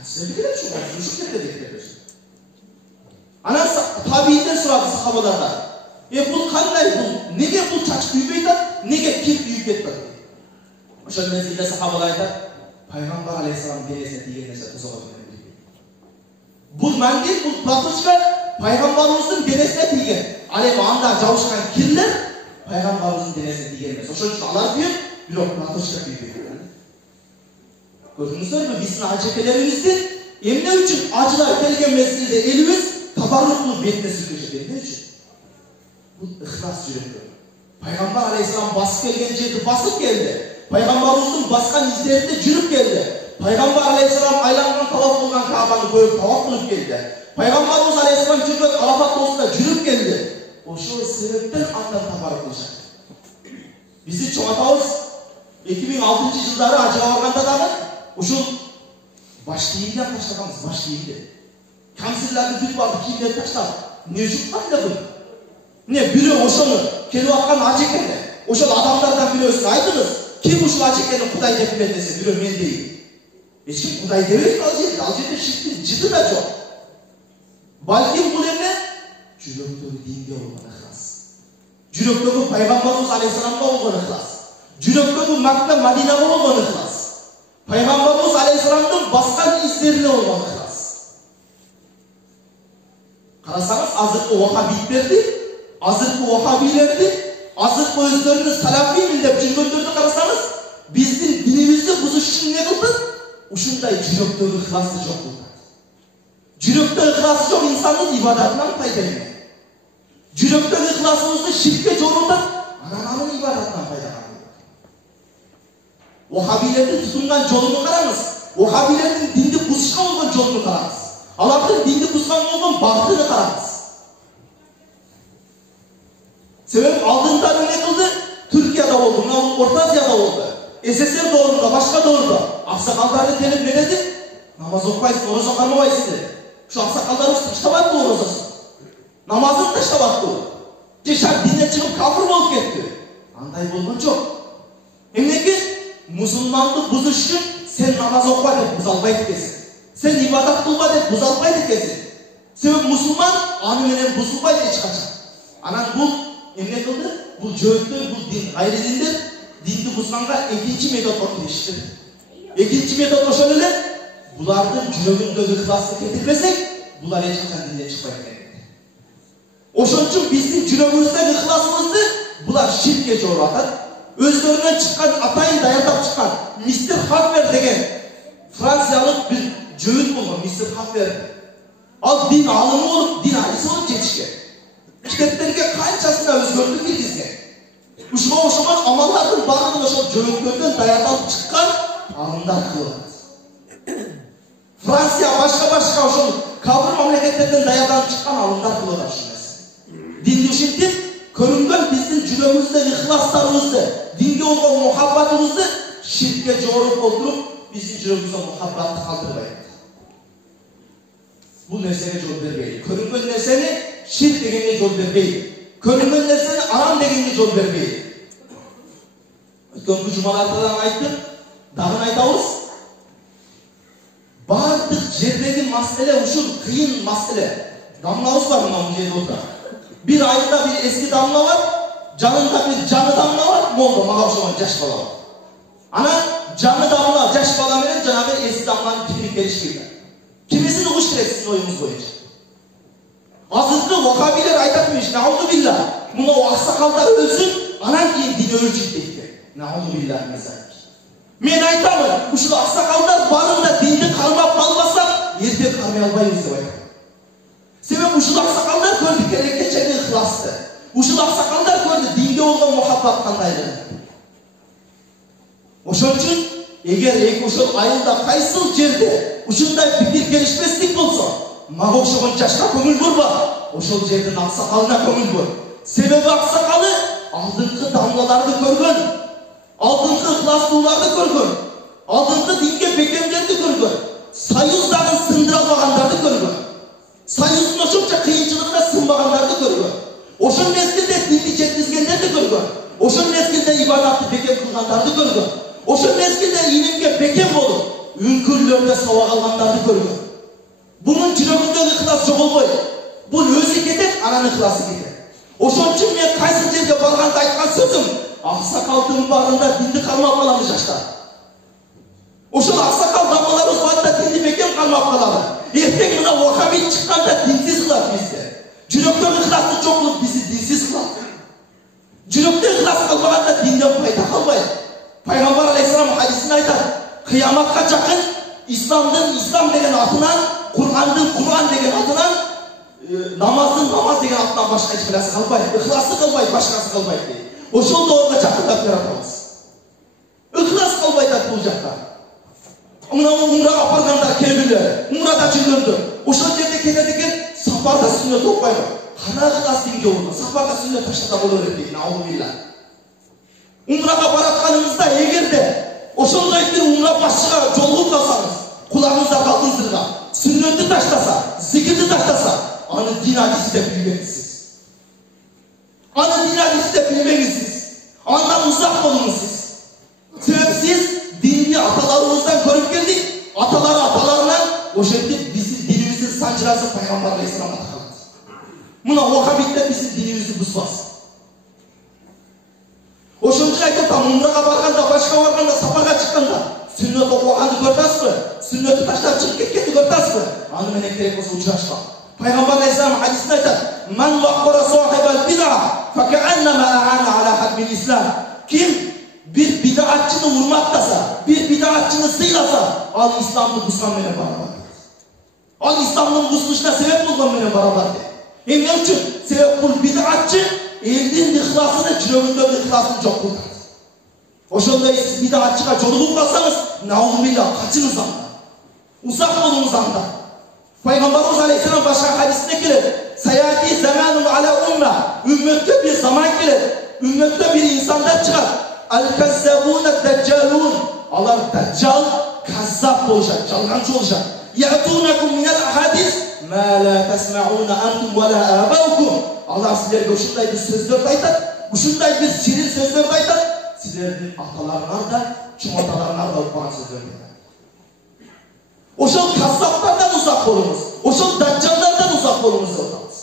Hadislerdi kelep şu ketedi. Ana tabiinden soradı sahabalardan. Bu kanday bu? Nege bu çaç büyübeydi? Nege kir büyüp ketdi? Oşo mezgilde sahabalar aytar. Peygamber aleyhisselam denizine diyen nese kızı olabilir. Bu mendil, bu platoçka Peygamberimizin denizine diyen. Alem anda cavuşkan kirler Peygamberimizin denizine diyen emez. Oşo için alar diyor, bir o platoçka büyübeydi. Gördünüzler mi? Bizim acekelerimizde emne üçün acılar kelgen mezgilde elimiz tabarruklu betine sürtüşü. Ne için? Bu ihlas yürekli. Peygamber aleyhisselam basıp gelgen жерді basıp geldi. Peygamberimizin baskan izlerinde jürüp geldi. Peygamber aleyhisselam aylangan tavaf kılgan Kaaba'nı görüp tavaf kılıp geldi. Peygamberimiz aleyhisselam жүрген Arafat dostuna jürüp geldi. Oşo sebepten andan tabarruk kılacak. Bizi çoğatağız 2006 yılları acığa varganda da oşo başlayınca taşlakamız başlayınca. Kamsillerde bir vardı kimleri taşlar. Ne juttan da bu? Ne biri oşonu kelip atkan acekeni. Oşol adamlardan biri ölsün aydınız. Kim uşul acekeni Kuday dep dese biri men değil. Eşim Kuday demeyin al жерде şirkin ciddi da çok. Balkim bu emne жүрөктөгү dinde olgan ihlas. Жүрөктөгü Peygamberimiz aleyhisselamda olgan ihlas. Жүрөктөгü Makka Madina'da olgan ihlas. Peygamberimiz aleyhisselamdın baskan izlerine olgan ihlas. Karasanız azırkı Vahabitlerdi, azırkı Vahabilerdi, azırkı özlerini Salafiyim dep жүргөндөрдү karasanız bizdin dinimizni buzuş üçün ne kıldı? Uşunday жүрөктөгü ihlasy жок kıldı. Жүрөктө ihlasy жок insanın ibadatынан пайдаланат. Жүрөктөгü ihlasыбызды şirkке жорутат, анын ibadатынан пайдаланат. Vahabilerдин tutунган жолун караңыз. Vahabilerдин динди бузушка болгон жолун караңыз. Алардын динди бузган болгон багытын караңыз. Себеп алдында ne kıldı? Türkiye'de oldu, Orta Asya'da oldu. SSR doğrunda, başka doğrunda. Aksakalları telip ne dedi? Namaz okuyasın, oruç okarmamayısın dedi. Şu aksakalları taştabattı orozası. Namazını taştabattı o. Geçer dinden çıkıp kafir olup gitti. Anday bolgan çok. Emneki musulmanlık buzuş için sen namaz okuwa dep buzalbaydı kesin. Sen ibadat kılma dep buzalbaydı kesin. Sebep musulman anı menen buzulbaydı hiç kaçan. Anan bu emne kıldı? Bu jörtler, bu din, gayri dinler, dindi buzganga ekinci metod ortaya. Ekinci metod oşol ele, bulardın жүрөгүндөгү ihlasты кетирбесек, bular hiç kaçan dinden çıkmaydı. Oşol üçün bizdin жүрөгүбүздөгү ihlasыбызды bular şirkке жоруп атат. Özlerinden çıkan, atayın dayatap çıkan Mr. Haffer degen Fransiyalik bir jöğüt bolgon Mr. Haffer. Al din alımı olup, din alisi olup yetişken. Kitaplarga qanchasına özgörlük kirgizgen. Uşuğa oşuğan amallarının barını oşuğan jöğütlerden dayatap çıkan alımlar kılınat. Fransiya başka oşuğan kavr memleketlerden dayatap çıkan alımlar kılınat. Dindi üşentip, körüngön bizdin жүрөгүбүздө ihlaslarımızdı, dinge olgan muhabbatımızdı şirkке жоруп oldurup bizdin жүрөгүбүздө muhabbatты kaldırbaydı. Bu nersene жол бербейди. Körüngön nerseni şirk degенге жол бербейди. Körüngön nerseni aram degенге жол бербейdi. Ötkөнкү жумаларда айттым, дагы айтабыз. Бардык жердеги маселе ушул кыйын маселе. Дамлабыз бар мына жерде отура. Bir ayında bir eski damla var, canında bir canı damla var, molda mağa oşuğan jaş bala var. Ana canı damla, jaş bala veren Cenab-ı eski damlanın tipini geliştirdi. Kimisini uç direksin oyumuz boyunca. Azızlı Vahabiler aytatmış, na'udhu billah. Buna o aksakallar ölsün, anan keyin dini ölçüp deydi. Na'udhu billah mezayik. Men aytamın, uşul aksakallar barında dinde kalmap kalmasa, erte kalmay albayız dep aytam. Sebep uşul aksakallar gördükleri geçeni ihlasты. Uşul aksakallar gördü dinde olgan muhabbat kandaydı. Oşol üçün eğer uşul ayında kaysıl jerde uşunday fikir gelişmeslik bolsa, mağa oşoğun jaşka köngül burba, oşol жердин aksakalına köngül bur. Sebebi aksakalı aldırkı damlalardı görgön, aldırkı ihlaslууларды görgön, aldırkı dinge bekemlerdi görgön, sayızdagın sındıralmagandardı görgön. Sayısın oşunca kıyınçılıkta sınmağanlardı görgön. Oşun mezgilde dini çetkizgenlerdi görgön. Oşun mezgilde ibadatı bekem kılganlardı görgön. Oşun mezgilde ilimge bekem olup, үңкүрлөрдө сабак алгандарды көргөн. Bunun жүрөгүндөгү ыхлас жоголбойт. Бул өзү кетет, анан ыхласы кетет. Ошон үчүн мен кайсы жерге барганда айткан сөзүм, аксакалдын баарында динди кармап калалы жаштар. Ошол аксакал дамаларыбыз баарында динди бекем кармап калалы. Эртең мына вахабит чыкканда динсиз кылат бизди. Жүрөктөгү ыхласты жок кылып бизди динсиз кылат. Жүрөктө ыхлас калбаганда динден пайда калбайт. Пайгамбар алейхисалам хадисинде айтат, кыяматка жакын исламдын ислам деген атынан, Кур'андын Кур'ан деген атынан, намаздын намаз деген атынан башка эч нерсе калбайт. Ыхласы калбайт, башкасы калбайт дейт. Ошол доорго жакындап барабыз. Ыхлас калбайт бул жакта. Мына умрага баргандар кебилер, умрада жүргөндөр. Ошол жерде кетет экен, сапарда сүннөт окуйбу. Кана ыхлас динге болду. Сапарда сүннөт таштаса болор дейт. Аулубилла. Умрага баратканыңызда эгерде ошондой бир умра башчыга жолугуп калсаңыз, кулагыңызда калдын сырга, сүннөттү таштаса, зикирди таштаса, аны дин адиси деп билбеңизсиз. Аны дин адиси деп билбеңизсиз. Андан узак болуңуз сиз. Себеби сиз динди аталарыбыздан көрүп келдик, аталарынан ошентип биздин динибиздин санжырасы пайгамбар алейхисалам аткан. Мына вахабиттер биздин динибизди бузбас. Ошончо айтып, умрага барганда, башка барганда, сапарга чыкканда, сүннөт окуганды көрөсүзбү? Сүннөттү таштап чыгып кеткенди көрөсүзбү? Аны менен керек болсо учурашпа. Пайгамбар алейхисалам хадисинде айтат: "Ман вахкара сахибал бид'a факаннама а'ана ala hadmil islam." Ким bir bid'atçını урматтаса, bir bid'atçını сыйласа, ал исламды бузган менен барабар. Ал исламдын бузулушуна себеп болгон менен барабар. Эмне үчүн? Себеп бул bid'atчы элдин ыхласыны, жүрөгүндөгү ыхласын жок кылды. Ошондой сиз bid'atчыга жолугуп калсаңыз, наузубилла, качыңыз андан. Узак болуңуз андан. Пайгамбарыбыз алейхисалам башка хадисинде келет: "Саяти заманун аля умма." Үммөткө бир заман келет. Үммөткө бир инсандар чыгат. Al-kazzabun ad-dajjalun. Алар даджал, каззаб болушат, жалганчы болушат. Ya'tunakum min al-ahadith ma la tasma'una antum wa la abaukum. Алар силерге ушундай бир сөздөрдү айтат, ушундай бир сирин сөздөрдү айтат. Силердин аталарыңар да, чоңоталарыңар да укпаган сөздөрдү айтат. Ошол каззабтардан узак болуңуз, ошол даджалдардан узак болуңуз деп атабыз.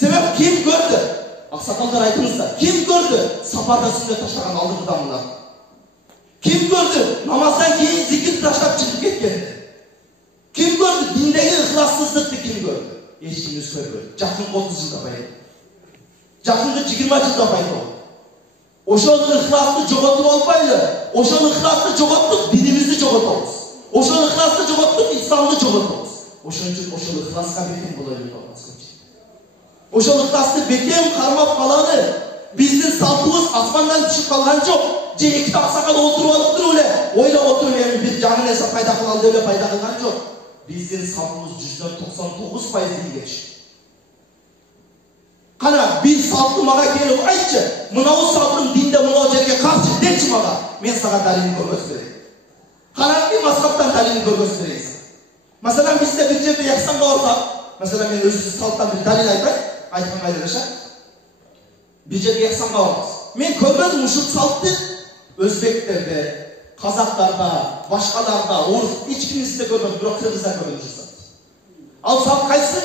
Себеп ким көрдү? Аксакалдар айтыңыздар, ким көрдү сапарда сүннөт таштаган алдыңкы адамдар? Ким көрдү намаздан кийин зикир таштап чыгып кеткенди? Ким көрдү диндеги ыхлассыздыкты ким көрдү? Эч ким көрбөдү. Жакынкы 30 жылда пайда. Жакынкы 20 жылда пайда болду. Ошол ыхласты жоготуп албайлы. Ошол ыхласты жоготтук, динибизди жоготобуз. Ошол ыхласты жоготтук, исламды жоготобуз. Ошон үчүн ошол ыхласка бекем болойлу деп атабыз. Ошол ыхласты бекем кармап калалы. Биздин салтыбыз асмандан түшүп калган жок. Же эки аксакал олтуруп алып туруп эле, ойлоп отуруп эми бир жаңы нерсе пайда кылалы деп эле пайда кылган жок. Биздин салтыбыз 99% динге түшүп. Кана бир салтты мага келип айтчы, мынау салтым динде мынау жерге каршы дечи мага. Мен сага далилин көргөзүп берейин. Канатты мазхабтан далилин көргөзүп берейин. Маселен бизде бир жерде яксанга барсак, маселен мен өзү салттан бир далил айтайын, айтканга айрыша. Бир жерге яксанга барабыз. Мен көрмөдүм ушул салтты өзбектерде, казактарда, башкаларда, орус эч кимисинде көрмөдүм, бирок кыргыздар көргөн ушул салт. Ал салт кайсы?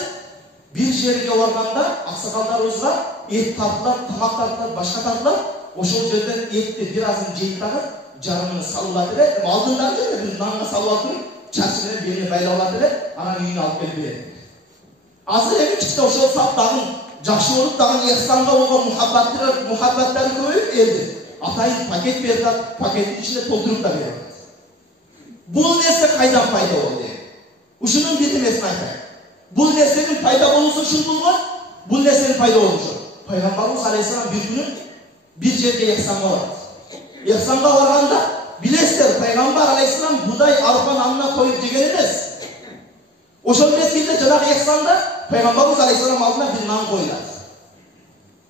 Bir жерге барганда аксакалдарыбызга эт тартылат, тамак тартылат, башка тартылат. Ошол жерден этти бир азын жейип дагы жарымын салып эле, алдындан жерде бир нанга салып алып, чачы менен белине байлап алат эле, анан үйүнө алып келип берет. Азыр эми чыкты ошол салт дагы жакшы болуп, дагы ихсанга болгон мухаббаттары көбөйүп элди. Атайын пакет берип атат, пакеттин ичинде толтуруп да берет. Бул нерсе кайдан пайда болду? Ушунун бир нерсин айтайын. Бул нерсенин пайда болуусу ушул болгон, бул нерсенин пайда болушу. Пайгамбарыбыз алейхисалам бир күнү бир жерге ихсанга барат. Ихсанга барганда билесиздер, пайгамбар алейхисалам будай арпа нанына коюп жеген эмес. Ошол мезгилде жанагы ихсанда пайгамбарыбыз алейхисалам алдына бир нан коюлат.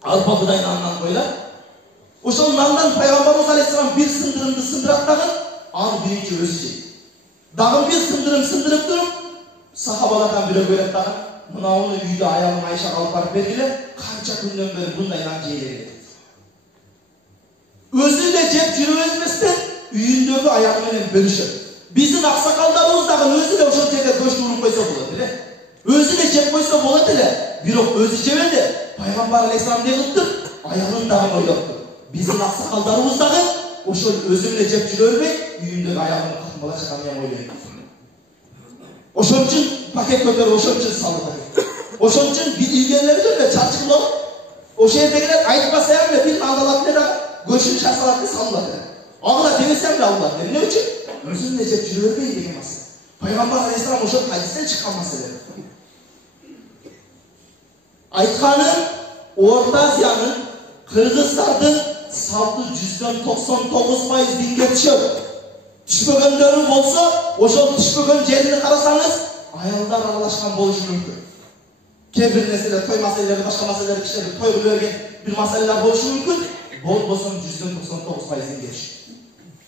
Арпа будай нандан коюлат. Ошол нандан пайгамбарыбыз алейхисалам бир сындырымды сындырат дагы, аны биринчи өзү жейт. Дагы бир сындырым сындырып туруп, сахабалардан бирөө көрөт дагы, мынауну үйдө аялым Айшага алып барып бергиле, канча күндөн бери мындай нан жейли. Өзү эле жеп жүрө берместен үйүндөгү аялы менен бөлүшөт. Биздин аксакалдарыбыз дагы өзү эле ошол жерде көчтү уруп койсо болот эле. Өзү эле жеп койсо болот эле. Бирок өзү жебеди. Пайгамбар алейхисалам не кылыптыр? Аялын дагы ойлоптур. Биздин аксакалдарыбыз дагы ошол өзү эле жеп жүрө бербей, үйүндөгү аялын катын бала чаганы ойлойт. Ошон үчүн пакет көтөрүп, ошон үчүн салып атат. Ошон үчүн илгерлердер эле чачкылып, ошол жердегилер айтпасам эле бир алдалат эле дагы көчүн шасалат эле салат эле. Агыла демесем эле алат. Эмне үчүн? Өзү эле жеп жүрө бербей деген маселе. Пайгамбар алейхисалам ошол хадистен чыккан маселе. Айтканы Орта Азиянын, Кыргыздардын салты 99% динге түшөт. Түшпөгөндөрү болсо, ошол түшпөгөн жерини карасаңыз, аялдар аралашкан болушу мүмкүн. Кээ бир нерселер, той маселелери, башка маселелер, кишилерди той кылып берген бир маселелер болушу мүмкүн. Болбосо 99% динге түшөт.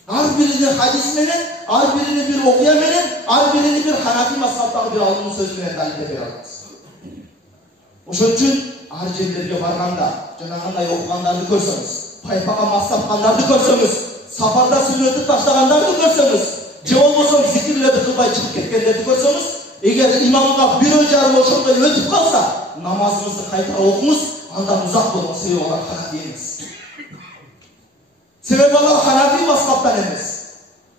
Ар биринин хадис менен, ар бирини бир окуя менен, ар бирини бир Ханафи мазхабтагы бир алымдын сөзү менен далилдеп бере алабыз. Ошон үчүн ар жерлерге барганда, жанагындай окугандарды көрсөңүз, пайпага мас тапкандарды көрсөңүз, сапарда сүннөтү таштагандарды көрсөңүз, же болбосо зикирлерди кылбай чыгып кеткендерди көрсөңүз, эгер имамга бир жарым ошондой өтүп калса, намазыңызды кайта окуңуз, андан узак болуңуз, себеби алар Ханафи эмес. Себеби алар Ханафи мазхабтан эмес.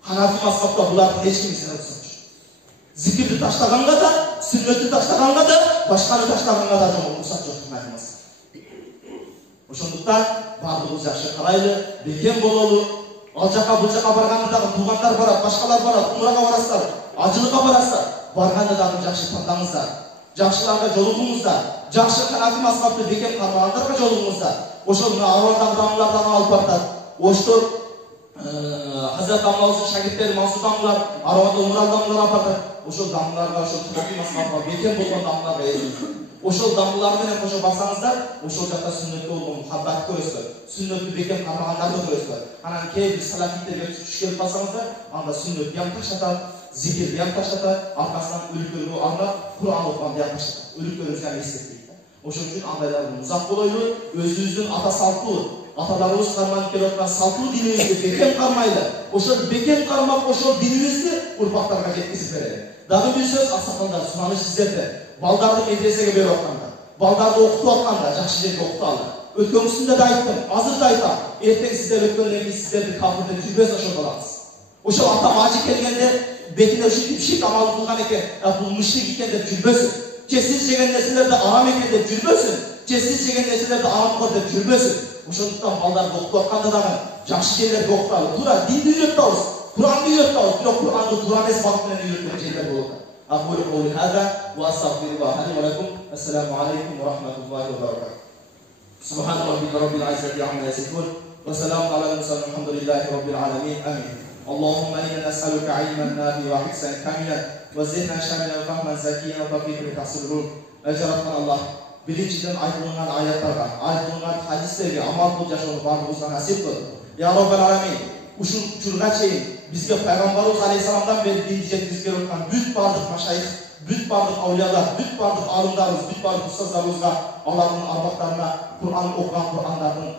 Ханафи мазхабта булардын эч кимисин окусоңуз. Зикирди таштаганга да, сүннөтү таштаганга да, башканы таштаганга да уруксат жок айтмас. Ошондуктан бардыгыбыз жакшы карайлы, бекем бололу. Ал жака бул жака барганда дагы туугандар барат, башкалар барат, умрага барасыздар, ажылыкка барасыздар. Барганда дагы жакшы тандаңыздар. Жакшыларга жолугуңуздар, жакшы Ханафи мазхабты бекем кармагандарга жолугуңуздар. Ошол авардагы дамлардан алып бартат. Оштор Hazreti Ammal'ın şagirdleri Mansur damlar, Aravada Umral damlar apardı. Oşol damlarga, oşol Hanafi mezhebine beken bolgan damlarga eğilir. Oşol damlar menен koşup barsanızlar, oşol jakta sünnetli bolgan muhabbat көрөсүздөр. Sünnetli beken кармагандарды көрөсүздөр. Анан кээ бир салафиттерге түш келип калсаңыздар, анда сүннөт ям таштатат, зикир ям таштатат, аркасынан өлүктөргө анда Кур'ан окуган ям таштатат. Өлүктөрүбүзгө эстетпейт. Ошон үчүн андайлардан узак болойлу, өзүбүздүн ата салттуу аталарыбыз карманып келип аткан салттуу динибизди бекем кармайлы. Ошол бекем кармап, ошол динибизди урпактарга жеткизип берели. Дагы бир сөз, аксакалдар, сунаныш сиздерде. Балдарды медресеге берип атканда, балдарды окутуп атканда жакшы жерге окуталы. Өткөнкүсүндө да айттым, азыр да айтам. Эртең сиздер өткөндөн кийин сиздерди кафир деп жүрбөс ошол балаңыз. Ошол атам ажы келгенде бетине ушинтип шик амал кылган экен, бул мушрик экен деп жүрбөсүн. Чесиз жеген нерселерди арам экен деп жүрбөсүн. Чесиз жеген нерселерди арамкор деп жүрбөсүн. Ошондуктан балдарды окутуп атканда дагы жакшы жерлерге окуталы. Туура динди үйрөтөбүз, Куранды үйрөтөбүз, бирок Куранды туура эмес багыт менен үйрөткөн жерлер болот. أقول قولي هذا وأستغفر الله لي ولكم. السلام عليكم ورحمة الله وبركاته. سبحان ربك رب العزة عما يصفون وسلام على المرسلين والحمد لله رب العالمين آمين. اللهم إنا نسألك علما نافعا وحفظا كاملا وذهنا شاملا وفهما زكيا وتوفيقا لتحصيل العلوم. Жараткан Аллах, биринчиден айтылган аяттарга, айтылган хадистерге амал кылып жашоону бардыгыбызга насип кыл. Я Роббул Аламин, ушул учурга чейин бизге пайгамбарыбыз алейхисаламдан бери динди жеткизип берип аткан бүт бардык машайх, бүт бардык аулиялар, бүт бардык алымдарыбыз, бүт бардык устаздарыбызга, алардын арбактарына Кур'ан окуган Кур'андардын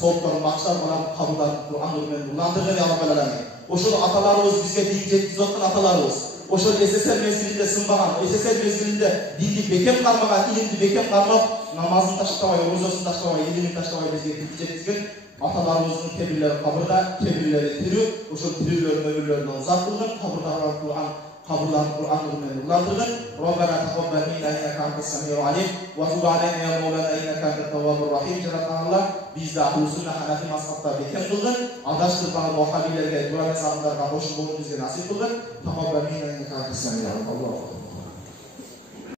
соопторун багыштап, алардын кабылдарын Кур'ан нуру менен нурландыргын Я Роббул Аламин. Ошол аталарыбыз бизге дин жеткизип аткан аталарыбыз, ошол СССР мезгилинде сынбаган, СССР мезгилинде динди бекем кармаган, илимди бекем кармап, намазын таштабай, орозосун таштабай, илимин таштабай бизге дин жеткизген аталарыбыздын кебирлери кабырда, кебирлери тирүү, ошол тирүүлөрдүн өмүрлөрүнөн узак кылгын, кабырдагы Кур'ан нуру менен нурландыргын. Роббана тaqabbal minna innaka antas samiul alim wa tub alayna ya mawlana innaka antat tawwabur rahim. Жараткан Аллах, бизди ахлу сунна Ханафи мазхабта бекем кылгын, адаштырган вахабилерге, дура эмес адамдарга кошулууну бизге насип кылгын. Taqabbal minna innaka antas samiul alim.